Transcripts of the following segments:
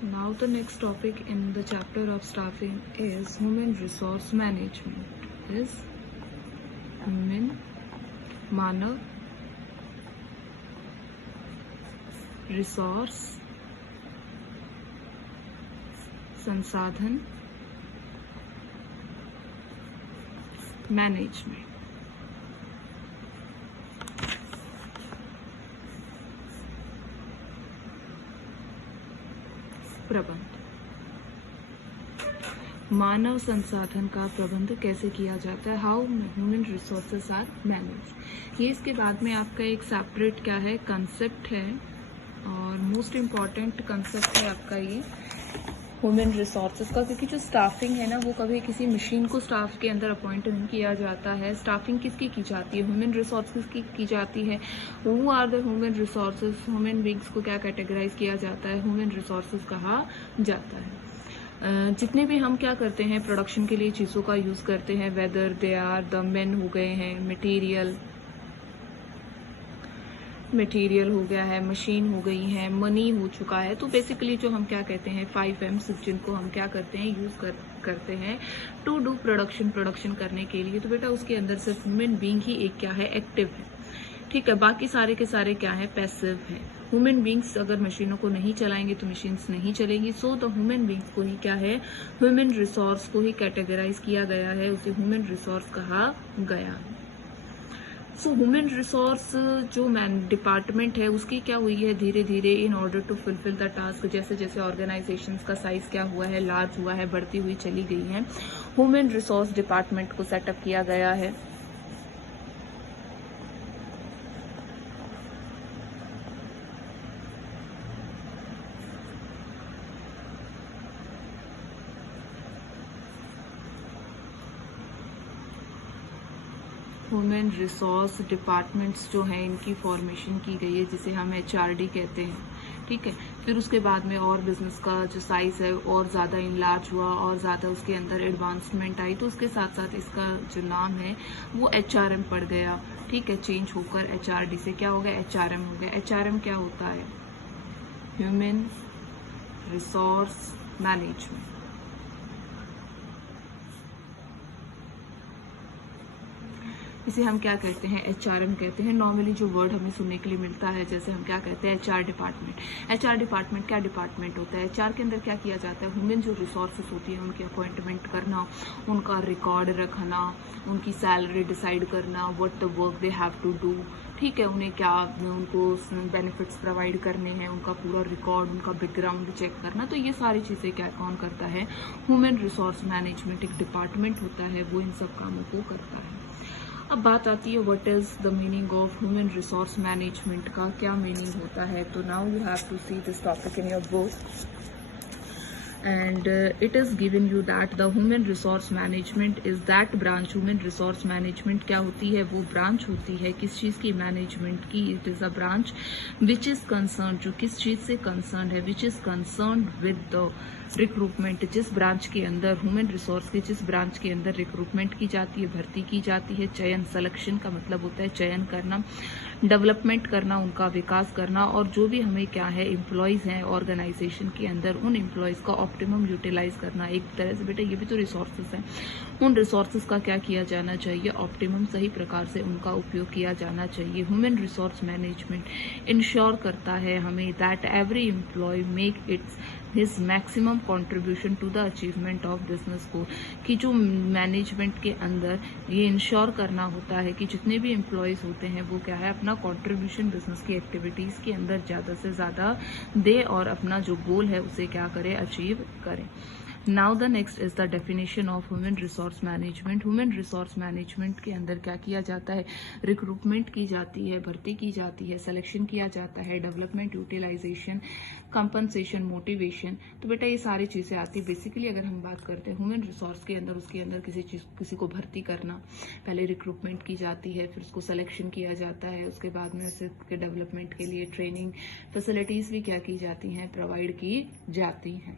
Now the next topic in the chapter of staffing is human resource management. Is human मानव resource संसाधन management. प्रबंध। मानव संसाधन का प्रबंध कैसे किया जाता है, how human resources are manage. ये इसके बाद में आपका एक सेपरेट क्या है कंसेप्ट है और मोस्ट इम्पॉर्टेंट कंसेप्ट है आपका ये ह्यूमन रिसोर्सेज का, क्योंकि जो स्टाफिंग है ना वो कभी किसी मशीन को स्टाफ के अंदर अपॉइंट नहीं किया जाता है। स्टाफिंग किसकी की जाती है, ह्यूमन रिसोर्सेज की जाती है। Who are the human resources, human beings को क्या कैटेगराइज किया जाता है, ह्यूमन रिसोर्सेज कहा जाता है। जितने भी हम क्या करते हैं प्रोडक्शन के लिए चीज़ों का यूज़ करते हैं, whether they are the main हो गए हैं, मटेरियल हो गया है, मशीन हो गई है, मनी हो चुका है, तो बेसिकली जो हम क्या कहते हैं 5Ms जिनको हम क्या करते हैं यूज़ करते हैं टू डू प्रोडक्शन करने के लिए, तो बेटा उसके अंदर सिर्फ ह्यूमन बीइंग ही एक क्या है एक्टिव है। ठीक है, बाकी सारे के सारे क्या है पैसिव है। ह्यूमन बींग्स अगर मशीनों को नहीं चलाएंगे तो मशीन्स नहीं चलेगी। सो द ह्यूमन बींग्स को ही क्या है ह्यूमन रिसोर्स को ही कैटेगराइज किया गया है, उसे ह्यूमन रिसोर्स कहा गया है। सो ह्यूमन रिसोर्स जो डिपार्टमेंट है उसकी क्या हुई है धीरे धीरे in order to fulfil the task, जैसे जैसे ऑर्गेनाइजेशंस का साइज क्या हुआ है लार्ज हुआ है बढ़ती हुई चली गई है, ह्यूमन रिसोर्स डिपार्टमेंट को सेटअप किया गया है। ह्यूमन रिसोर्स डिपार्टमेंट्स जो हैं इनकी फॉर्मेशन की गई है, जिसे हम HRD कहते हैं। ठीक है, फिर उसके बाद में और बिजनेस का जो साइज है और ज़्यादा इनलार्ज हुआ और ज़्यादा उसके अंदर एडवांसमेंट आई, तो उसके साथ साथ इसका जो नाम है वो HRM पड़ गया। ठीक है, चेंज होकर HRD से क्या हो गया HRM हो गया। HRM क्या होता है, ह्यूमन रिसोर्स मैनेजमेंट। इसे हम क्या कहते हैं HRM कहते हैं। नॉर्मली जो वर्ड हमें सुनने के लिए मिलता है, जैसे हम क्या कहते हैं HR डिपार्टमेंट। HR डिपार्टमेंट क्या डिपार्टमेंट होता है, HR के अंदर क्या किया जाता है, ह्यूमन जो रिसोर्सेज होती है उनकी अपॉइंटमेंट करना, उनका रिकॉर्ड रखना, उनकी सैलरी डिसाइड करना, what the work they have to do. ठीक है, उन्हें क्या उनको बेनिफिट्स प्रोवाइड करने हैं, उनका पूरा रिकॉर्ड, उनका बैकग्राउंड चेक करना, तो ये सारी चीज़ें क्या कौन करता है, ह्यूमन रिसोर्स मैनेजमेंट एक डिपार्टमेंट होता है, वो इन सब कामों को करता है। अब बात आती है what is the meaning of human resource management का क्या मीनिंग होता है। तो now you have to see this topic in your book and it is given you that the human resource management is that branch, human resource management क्या होती है, वो branch होती है किस चीज़ की, मैनेजमेंट की। it is a branch which is concerned, जो किस चीज़ से concerned है, which is concerned with the recruitment, जिस ब्रांच के अंदर ह्यूमन रिसोर्स की जिस ब्रांच के अंदर रिक्रूटमेंट की जाती है, भर्ती की जाती है, चयन, सिलेक्शन का मतलब होता है चयन करना, डेवलपमेंट करना, उनका विकास करना, और जो भी हमें क्या है एम्प्लॉयज हैं ऑर्गेनाइजेशन के अंदर, उन एम्प्लॉयज का ऑप्टिमम यूटिलाइज करना। एक तरह से बेटा ये भी तो रिसोर्सेज हैं, उन रिसोर्सेज का क्या किया जाना चाहिए, ऑप्टिमम सही प्रकार से उनका उपयोग किया जाना चाहिए। ह्यूमन रिसोर्स मैनेजमेंट इंश्योर करता है हमें that every employ make its his maximum contribution to the achievement of business goal, कि जो मैनेजमेंट के अंदर ये इंश्योर करना होता है कि जितने भी एम्प्लॉयज होते हैं वो क्या है अपना कॉन्ट्रीब्यूशन बिजनेस की एक्टिविटीज के अंदर ज़्यादा से ज़्यादा दे और अपना जो गोल है उसे क्या करें, अचीव करें। Now the next is the definition of human resource management. Human resource management के अंदर क्या किया जाता है, रिक्रूटमेंट की जाती है, भर्ती की जाती है, सिलेक्शन किया जाता है, डेवलपमेंट, यूटिलाइजेशन, कंपनसेशन, मोटिवेशन। तो बेटा ये सारी चीज़ें आती है। बेसिकली अगर हम बात करते हैं ह्यूमन रिसोर्स के अंदर, उसके अंदर किसी को भर्ती करना, पहले रिक्रूटमेंट की जाती है, फिर उसको सिलेक्शन किया जाता है, उसके बाद में उसके डेवलपमेंट के लिए ट्रेनिंग फैसिलिटीज़ भी क्या की जाती हैं, प्रोवाइड की जाती हैं।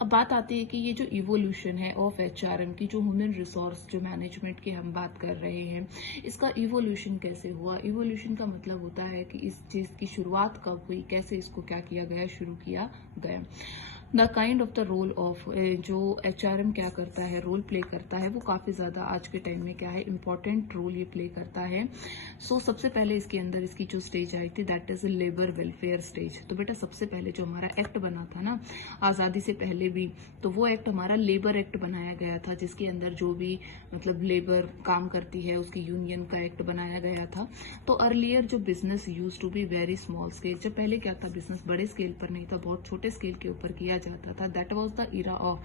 अब बात आती है कि ये जो इवोल्यूशन है ऑफ एचआरएम की, जो ह्यूमन रिसोर्स जो मैनेजमेंट की हम बात कर रहे हैं, इसका इवोल्यूशन कैसे हुआ। इवोल्यूशन का मतलब होता है कि इस चीज की शुरुआत कब हुई, कैसे इसको क्या किया गया, शुरू किया गया। The kind of the role of, जो एचआरएम क्या करता है, रोल प्ले करता है, वो काफी ज्यादा आज के टाइम में क्या है, इंपॉर्टेंट रोल ये प्ले करता है। सबसे पहले इसके अंदर इसकी जो स्टेज आई थी that is labour welfare stage. तो बेटा सबसे पहले जो हमारा एक्ट बना था ना आजादी से पहले भी, तो वो एक्ट हमारा लेबर एक्ट बनाया गया था, जिसके अंदर जो भी मतलब लेबर काम करती है उसकी यूनियन का एक्ट बनाया गया था। तो अर्लियर जो business use to be very small scale, जब पहले क्या था, बिजनेस बड़े स्केल पर नहीं था, बहुत छोटे स्केल के ऊपर किया जाता था। That was the era of,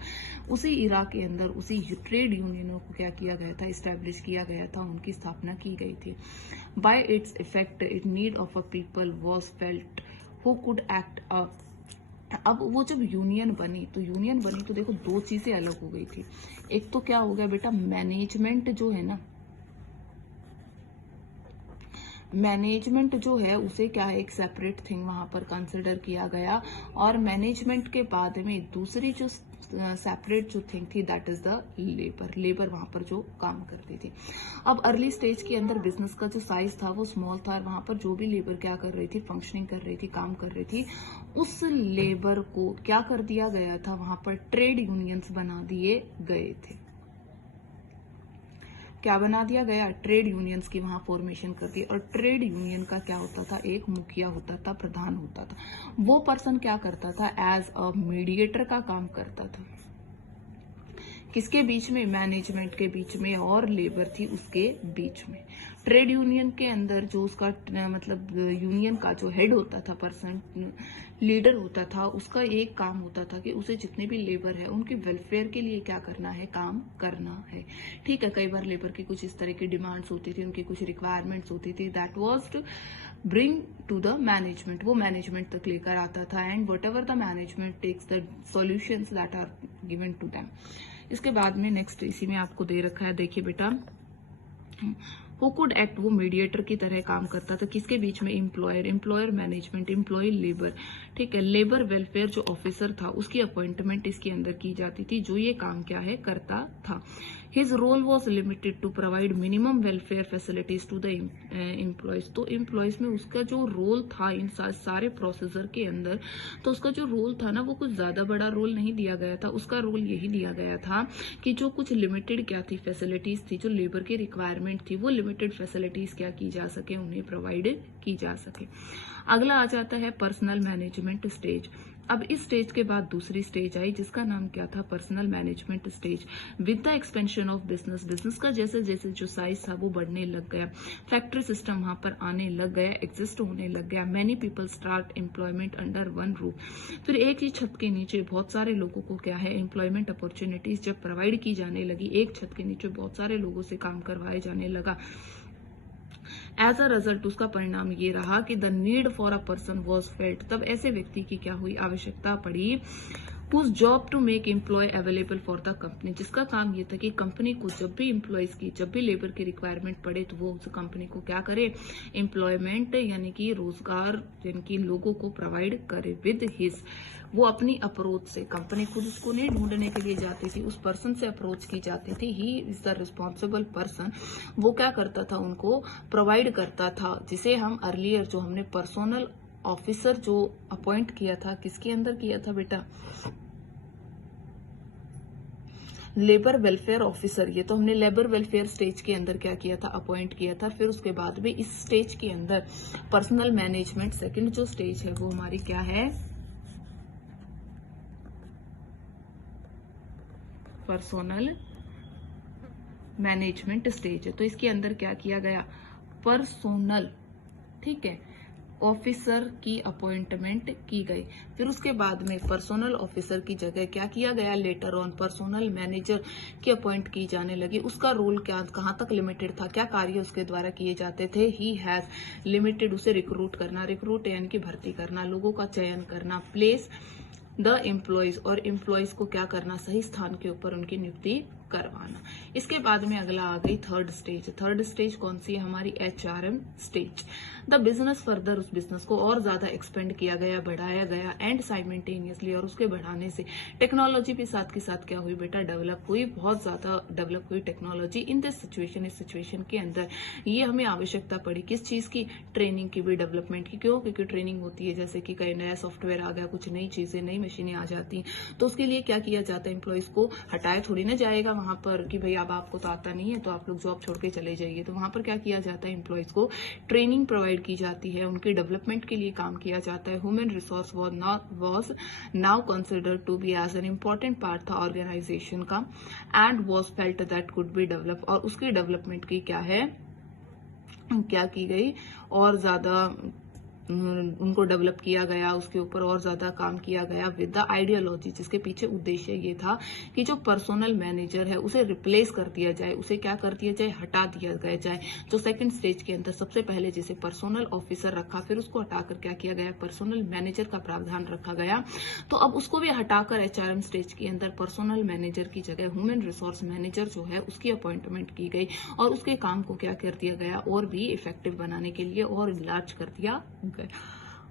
उसी इरा के अंदर उसी ट्रेड यूनियनों को क्या किया गया था, इस्टेब्लिश किया गया था, उनकी स्थापना की गई थी। Bye its effect it need of a people was felt who could act up. अब वो जब यूनियन बनी तो देखो दो चीजें अलग हो गई थी। एक तो क्या हो गया बेटा, मैनेजमेंट जो है ना, मैनेजमेंट जो है उसे क्या है, एक सेपरेट थिंग वहां पर कंसिडर किया गया। और मैनेजमेंट के बाद में दूसरी जो सेपरेट जो थिंग थी दैट इज द लेबर वहां पर जो काम करती थी। अब अर्ली स्टेज के अंदर बिजनेस का जो साइज था वो स्मॉल था, और वहां पर जो भी लेबर क्या कर रही थी, फंक्शनिंग कर रही थी, काम कर रही थी, उस लेबर को क्या कर दिया गया था, वहां पर ट्रेड यूनियंस बना दिए गए थे। क्या बना दिया गया, ट्रेड यूनियंस की वहां फॉर्मेशन कर दी। और ट्रेड यूनियन का क्या होता था, एक मुखिया होता था, प्रधान होता था। वो पर्सन क्या करता था, एज अ मीडिएटर का काम करता था। किसके बीच में, मैनेजमेंट के बीच में और लेबर थी उसके बीच में। ट्रेड यूनियन के अंदर जो उसका मतलब यूनियन का जो हेड होता था, पर्सन लीडर होता था, उसका एक काम होता था कि उसे जितने भी लेबर है उनके वेलफेयर के लिए क्या करना है, काम करना है। ठीक है, कई बार लेबर की कुछ इस तरह की डिमांड्स होती थी, उनकी कुछ रिक्वायरमेंट्स होती थी, that was to bring to the management, वो मैनेजमेंट तक लेकर आता था। And whatever the management takes the solutions that are given to them. इसके बाद में नेक्स्ट इसी में आपको दे रखा है, देखिए बेटा, हु कुड एक्ट, वो मीडिएटर की तरह काम करता था, किसके बीच में, एम्प्लॉयर मैनेजमेंट, एम्प्लॉय लेबर। ठीक है, लेबर वेलफेयर जो ऑफिसर था उसकी अपॉइंटमेंट इसके अंदर की जाती थी, जो ये काम क्या है, करता था। His role was limited to provide minimum welfare facilities to the employees. तो एम्प्लॉयज में उसका जो रोल था इन सारे प्रोसीजर के अंदर, तो उसका जो रोल था ना वो कुछ ज्यादा बड़ा रोल नहीं दिया गया था। उसका रोल यही दिया गया था कि जो कुछ लिमिटेड क्या थी, फैसिलिटीज थी, जो लेबर की रिक्वायरमेंट थी, वो लिमिटेड फैसिलिटीज क्या की जा सके, उन्हें प्रोवाइड की जा सके। अगला आ जाता है पर्सनल मैनेजमेंट स्टेज। अब इस स्टेज के बाद दूसरी स्टेज आई जिसका नाम क्या था, personal management stage. With the expansion of business का जैसे जैसे जो साइज था वो बढ़ने लग गया, फैक्ट्री सिस्टम वहां पर आने लग गया, एग्जिस्ट होने लग गया। Many people start employment under one roof. फिर एक ही छत के नीचे बहुत सारे लोगों को क्या है, एम्प्लॉयमेंट अपॉर्चुनिटीज जब प्रोवाइड की जाने लगी, एक छत के नीचे बहुत सारे लोगों से काम करवाए जाने लगा। एज अ रिजल्ट उसका परिणाम ये रहा कि the need for a person was felt. तब ऐसे व्यक्ति की क्या हुई, आवश्यकता पड़ी, whose job to make employee available for the company, जिसका काम ये था कि कंपनी को जब भी एम्प्लॉयज की, जब भी लेबर की रिक्वायरमेंट पड़े तो वो उस कंपनी को क्या करे, एम्प्लॉयमेंट यानी कि रोजगार यानी कि लोगों को प्रोवाइड करे। विद हिज, वो अपनी अप्रोच से, कंपनी खुद उसको नहीं ढूंढने के लिए जाती थी, उस पर्सन से अप्रोच की जाती थी। He is the responsible person, वो क्या करता था, उनको प्रोवाइड करता था, जिसे हम अर्लियर जो हमने पर्सनल ऑफिसर जो अपॉइंट किया था, किसके अंदर किया था बेटा, लेबर वेलफेयर ऑफिसर। ये तो हमने लेबर वेलफेयर स्टेज के अंदर क्या किया था, अपॉइंट किया था। फिर उसके बाद भी इस स्टेज के अंदर पर्सनल मैनेजमेंट सेकंड जो स्टेज है वो हमारी क्या है, पर्सनल मैनेजमेंट स्टेज है। तो इसके अंदर क्या किया गया, पर्सनल, ठीक है, ऑफिसर की अपॉइंटमेंट की गई। फिर उसके बाद में पर्सनल ऑफिसर की जगह क्या किया गया, लेटर ऑन पर्सनल मैनेजर की अपॉइंट की जाने लगी। उसका रोल क्या, कहां तक लिमिटेड था, क्या कार्य उसके द्वारा किए जाते थे, ही हैज लिमिटेड, उसे रिक्रूट करना, रिक्रूट यानी कि भर्ती करना, लोगों का चयन करना, प्लेस द एम्प्लॉयज, और एम्प्लॉयज को क्या करना, सही स्थान के ऊपर उनकी नियुक्ति करवाना। इसके बाद में अगला आ गई थर्ड स्टेज। थर्ड स्टेज कौन सी है? हमारी HRM stage. The business further, उस बिजनेस को और ज्यादा एक्सपेंड किया गया, बढ़ाया गया, एंड साइमल्टेनियसली, और उसके बढ़ाने से टेक्नोलॉजी भी साथ के साथ क्या हुई बेटा? डेवलप हुई, बहुत ज्यादा डेवलप हुई टेक्नोलॉजी। इन दिस सिचुएशन, इस सिचुएशन के अंदर ये हमें आवश्यकता पड़ी किस चीज की? ट्रेनिंग की भी, डेवलपमेंट की। क्यों? क्योंकि ट्रेनिंग होती है, जैसे कि कई नया सॉफ्टवेयर आ गया, कुछ नई चीजें, नई मशीनें आ जाती हैं, तो उसके लिए क्या किया जाता है? एम्प्लॉयज को हटाया थोड़ी ना जाएगा वहां पर कि भाई अब आपको तो आता नहीं है तो आप लोग जॉब छोड़ के चले जाइए। तो वहां पर क्या किया जाता है? एम्प्लॉयज को ट्रेनिंग प्रोवाइड की जाती है, उनके डेवलपमेंट के लिए काम किया जाता है। Human resource was now considered to be as an important part था ऑर्गेनाइजेशन का, and was felt that could be develop, और उसकी डेवलपमेंट की क्या की गई? और ज्यादा उनको डेवलप किया गया, उसके ऊपर और ज्यादा काम किया गया विद द आइडियोलॉजी, जिसके पीछे उद्देश्य ये था कि जो पर्सनल मैनेजर है उसे रिप्लेस कर दिया जाए, उसे क्या कर दिया जाए? हटा दिया गया जाए। जो सेकंड स्टेज के अंदर सबसे पहले जैसे पर्सनल ऑफिसर रखा, फिर उसको हटाकर क्या किया गया? पर्सनल मैनेजर का प्रावधान रखा गया। तो अब उसको भी हटाकर HRM स्टेज के अंदर पर्सनल मैनेजर की जगह ह्यूमन रिसोर्स मैनेजर जो है उसकी अपॉइंटमेंट की गई, और उसके काम को क्या कर दिया गया? और भी इफेक्टिव बनाने के लिए और इनलार्ज कर दिया गया।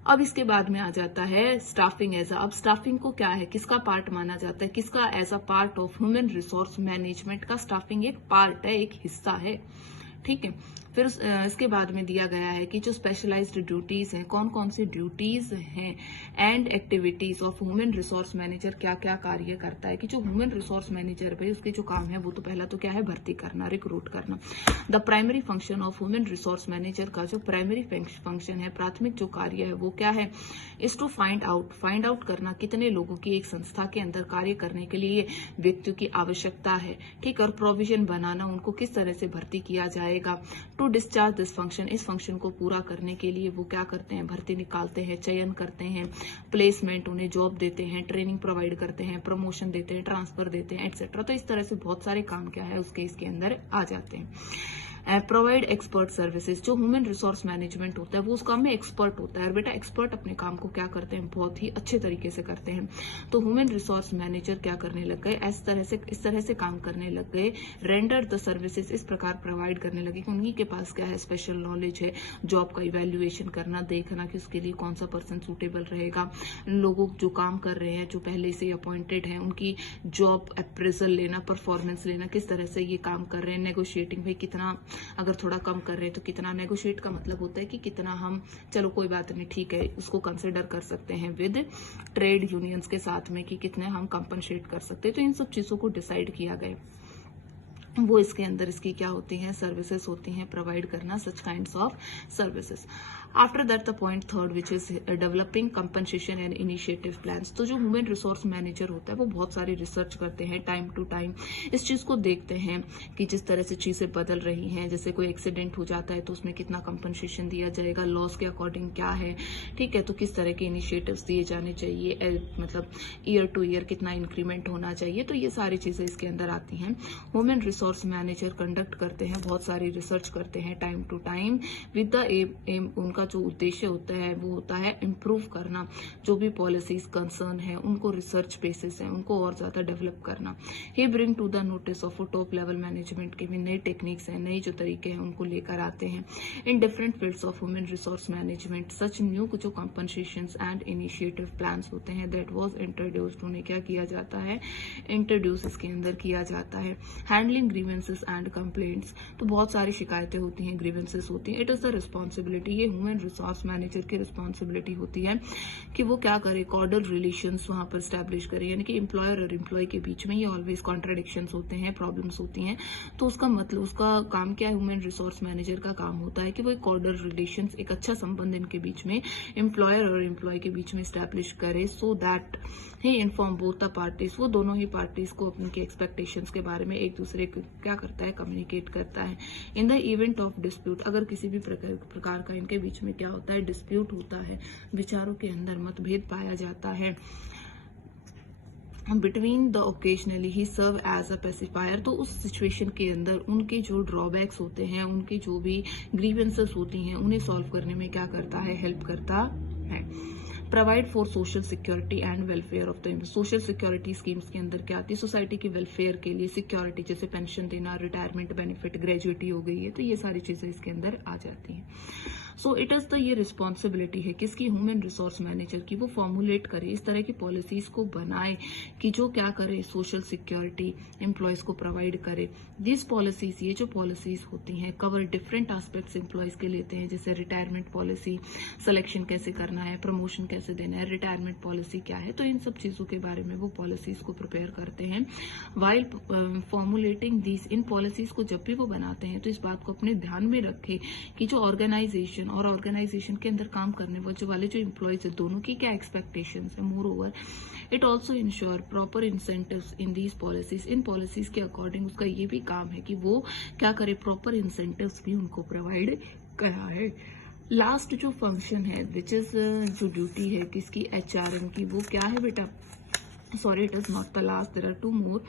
अब इसके बाद में आ जाता है स्टाफिंग एज अब स्टाफिंग को क्या है? किसका पार्ट माना जाता है? किसका? As a part of human resource management का स्टाफिंग एक पार्ट है, एक हिस्सा है। ठीक है। फिर इसके बाद में दिया गया है कि जो स्पेशलाइज्ड ड्यूटीज हैं, कौन कौन सी ड्यूटीज हैं, and activities of human resource manager, क्या क्या कार्य करता है। कि जो ह्यूमन रिसोर्स मैनेजर है उसके जो काम है वो तो पहला तो क्या है? भर्ती करना, रिक्रूट करना। The primary function of human resource manager का जो प्राइमरी फंक्शन है, प्राथमिक जो कार्य है वो क्या है? इज टू फाइंड आउट करना कितने लोगों की एक संस्था के अंदर कार्य करने के लिए व्यक्तियों की आवश्यकता है। ठीक, और प्रोविजन बनाना, उनको किस तरह से भर्ती किया जाएगा। टू डिस्चार्ज दिस फंक्शन, इस फंक्शन को पूरा करने के लिए वो क्या करते हैं? भर्ती निकालते हैं, चयन करते हैं, प्लेसमेंट, उन्हें जॉब देते हैं, ट्रेनिंग प्रोवाइड करते हैं, प्रमोशन देते हैं, ट्रांसफर देते हैं, एटसेट्रा। तो इस तरह से बहुत सारे काम क्या है उसके इसके अंदर आ जाते हैं। प्रोवाइड एक्सपर्ट सर्विसेज, जो ह्यूमन रिसोर्स मैनेजमेट होता है वो उस काम में एक्सपर्ट होता है, और बेटा एक्सपर्ट अपने काम को क्या करते हैं? बहुत ही अच्छे तरीके से करते हैं। तो ह्यूमन रिसोर्स मैनेजर क्या करने लग गए? इस तरह से काम करने लग गए, रेंडर द सर्विसेज, इस प्रकार प्रोवाइड करने लगे कि उन्हीं के पास क्या है? स्पेशल नॉलेज है, जॉब का इवेल्युएशन करना, देखना कि उसके लिए कौन सा पर्सन सूटेबल रहेगा, लोगों जो काम कर रहे हैं, जो पहले से अपॉइंटेड हैं, उनकी जॉब अप्रेजल लेना, परफॉर्मेंस लेना, किस तरह से ये काम कर रहे हैं, नेगोशिएटिंग, भाई कितना अगर थोड़ा कम कर रहे हैं तो कितना, नेगोशिएट का मतलब होता है कि कितना हम, चलो कोई बात नहीं ठीक है, उसको कंसिडर कर सकते हैं विद ट्रेड यूनियंस के साथ में कि कितने हम कंपनसेट कर सकते हैं। तो इन सब चीजों को डिसाइड किया गया, वो इसके अंदर इसकी क्या होती हैं? सर्विसेज होती हैं, प्रोवाइड करना such kinds of services. After that the point third which is developing compensation and initiative plans. तो जो ह्यूमन रिसोर्स मैनेजर होता है वो बहुत सारी रिसर्च करते हैं, टाइम टू टाइम इस चीज को देखते हैं कि जिस तरह से चीजें बदल रही हैं, जैसे कोई एक्सीडेंट हो जाता है तो उसमें कितना कंपनसेशन दिया जाएगा, लॉस के अकॉर्डिंग क्या है, ठीक है, तो किस तरह के इनिशिएटिव्स दिए जाने चाहिए, मतलब ईयर टू ईयर कितना इंक्रीमेंट होना चाहिए। तो ये सारी चीजें इसके अंदर आती हैं। ह्यूमन रिसोर्स मैनेजर कंडक्ट करते हैं, बहुत सारी रिसर्च करते हैं time to time with the aim, उनका जो उद्देश्य होता है वो होता है इम्प्रूव करना, जो भी पॉलिसीज कंसर्न है उनको रिसर्च बेसिस है उनको और ज्यादा डेवलप करना। He bring to the notice of top level management के भी नई टेक्निक्स हैं, नई जो तरीके हैं उनको लेकर आते हैं in different fields of human resource management. Such new जो कंपनसेशन एंड इनिशिएटिव प्लान्स होते हैं दैट वाज इंट्रोड्यूस्ड, उन्हें क्या किया जाता है? इंट्रोड्यूस इसके अंदर किया जाता है। हैंडलिंग ग्रीवेंसेस एंड कंप्लेंट्स, तो बहुत सारी शिकायतें होती हैं, ग्रीवेंसेस होती हैं। इट इज द रिस्पॉन्सिबिलिटी, ये ह्यूमन रिसोर्स मैनेजर की रिस्पॉन्सिबिलिटी होती है कि वो क्या करे? कॉर्डल रिलेशंस वहां पर स्टैब्लिश करे, यानी कि एम्प्लॉयर और एम्प्लॉय के बीच में ये ऑलवेज कॉन्ट्राडिक्शंस होते हैं, प्रॉब्लम्स होती हैं। तो उसका मतलब, उसका काम क्या है? ह्यूमन रिसोर्स मैनेजर का काम होता है कि वो एक कॉर्डल रिलेशंस, एक अच्छा संबंध इनके बीच में, एम्प्लॉयर और एम्प्लॉय के बीच में स्टैब्लिश करे, so that he inform both the parties, वो दोनों ही पार्टीज को उनके एक्सपेक्टेशंस के बारे में एक दूसरे को क्या करता है? कम्युनिकेट करता है। In the event of dispute, अगर किसी भी प्रकार का इनके बीच में क्या होता है? डिस्प्यूट होता है, विचारों के अंदर मतभेद पाया जाता है between the occasionally he serve as a pacifier, तो उस सिचुएशन के अंदर उनके जो ड्रॉबैक्स होते हैं, उनकी जो भी ग्रीवेंसेस होती हैं, उन्हें सॉल्व करने में क्या करता है? हेल्प करता है। Provide for social security and welfare of the social security schemes के अंदर क्या आती है, सोसाइटी के वेलफेयर के लिए सिक्योरिटी, जैसे पेंशन देना, रिटायरमेंट बेनिफिट, ग्रेजुएटी हो गई है, तो ये सारी चीजें इसके अंदर आ जाती हैं। सो इट इज द ये रिस्पॉन्सिबिलिटी है किसकी, ह्यूमन रिसोर्स मैनेजर की, वो फॉर्मुलेट करे, इस तरह की पॉलिसीज को बनाए कि जो क्या करे, सोशल सिक्योरिटी एम्प्लॉयज को प्रोवाइड करे। दिस पॉलिसीज, ये जो पॉलिसीज होती हैं, कवर डिफरेंट एस्पेक्ट्स एम्प्लॉयज के लेते हैं, जैसे रिटायरमेंट पॉलिसी, सिलेक्शन कैसे करना है, प्रमोशन कैसे देना है, रिटायरमेंट पॉलिसी क्या है, तो इन सब चीजों के बारे में वो पॉलिसीज को प्रिपेयर करते हैं। While formulating this, in policies को जब भी वो बनाते हैं तो इस बात को अपने ध्यान में रखें कि जो ऑर्गेनाइजेशन और ऑर्गेनाइजेशन के अंदर काम करने वाले जो एम्प्लॉयज है, दोनों की क्या एक्सपेक्टेशंस है। More over it also ensure proper incentives in these policies, in policies के अकॉर्डिंग उसका ये भी काम है कि वो क्या करे, प्रॉपर इंसेंटिव्स भी उनको प्रोवाइड करा है। लास्ट जो फंक्शन है विच इज जो ड्यूटी है किसकी, HRM की, वो क्या है बेटा, sorry it is not the last, there are two more,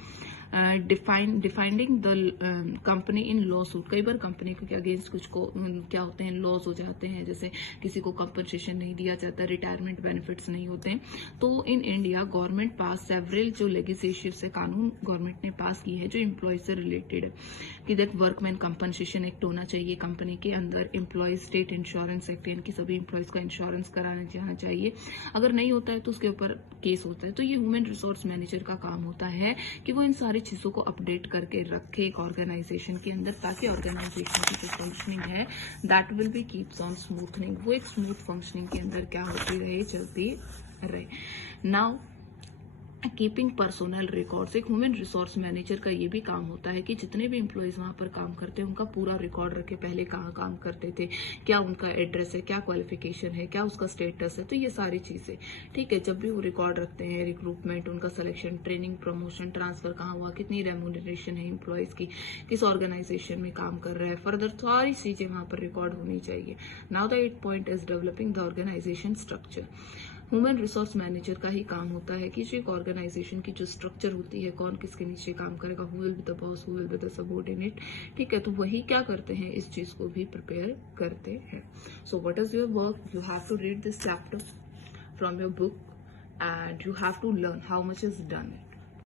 defending the company in lawsuit. कई बार कंपनी के अगेंस्ट कुछ को क्या होते हैं, लॉज हो जाते हैं, जैसे किसी को कंपनसेशन नहीं दिया जाता, रिटायरमेंट बेनिफिट्स नहीं होते हैं, तो in India government pass several जो लेजिस्लेटिव से कानून गवर्नमेंट ने पास की है जो एम्प्लॉय से रिलेटेड है, कि देख वर्कमैन कंपनसेशन एक्ट होना चाहिए कंपनी के अंदर, एम्प्लॉय स्टेट इंश्योरेंस एक्ट, यानी कि सभी एम्प्लॉयज का इंश्योरेंस कराना जाना चाहिए, अगर नहीं होता है तो उसके ऊपर केस होता है। तो ये ह्यूमन रिसोर्स मैनेजर का काम होता है कि वो इन सारी चीजों को अपडेट करके रखे एक ऑर्गेनाइजेशन के अंदर, ताकि ऑर्गेनाइजेशन की जो फंक्शनिंग है that will be keeps on smoothening, वो एक स्मूथ फंक्शनिंग के अंदर क्या होती रहे, चलती रहे। नाउ कीपिंग पर्सनल रिकॉर्ड्स, एक ह्यूमन रिसोर्स मैनेजर का ये भी काम होता है कि जितने भी एम्प्लॉयज वहां पर काम करते हैं उनका पूरा रिकॉर्ड रखे, पहले कहाँ काम करते थे, क्या उनका एड्रेस है, क्या क्वालिफिकेशन है, क्या उसका स्टेटस है, तो ये सारी चीजें, ठीक है, जब भी वो रिकॉर्ड रखते हैं, रिक्रूटमेंट, उनका सिलेक्शन, ट्रेनिंग, प्रमोशन, ट्रांसफर कहाँ हुआ, कितनी रेम्यूनरेशन है एम्प्लॉयज की, किस ऑर्गेनाइजेशन में काम कर रहा है, फर्दर सारी चीजें वहां पर रिकॉर्ड होनी चाहिए। Now the 8th point is developing the organisation structure. Human resource manager का ही काम होता है कि जो एक ऑर्गेनाइजेशन की जो स्ट्रक्चर होती है, कौन किसके नीचे काम करेगा, who will be the boss, who will be the subordinate, ठीक है, तो वही क्या करते हैं, इस चीज को भी प्रिपेयर करते हैं। So what is your work, you have to read this chapter from your book and you have to learn how much is done it.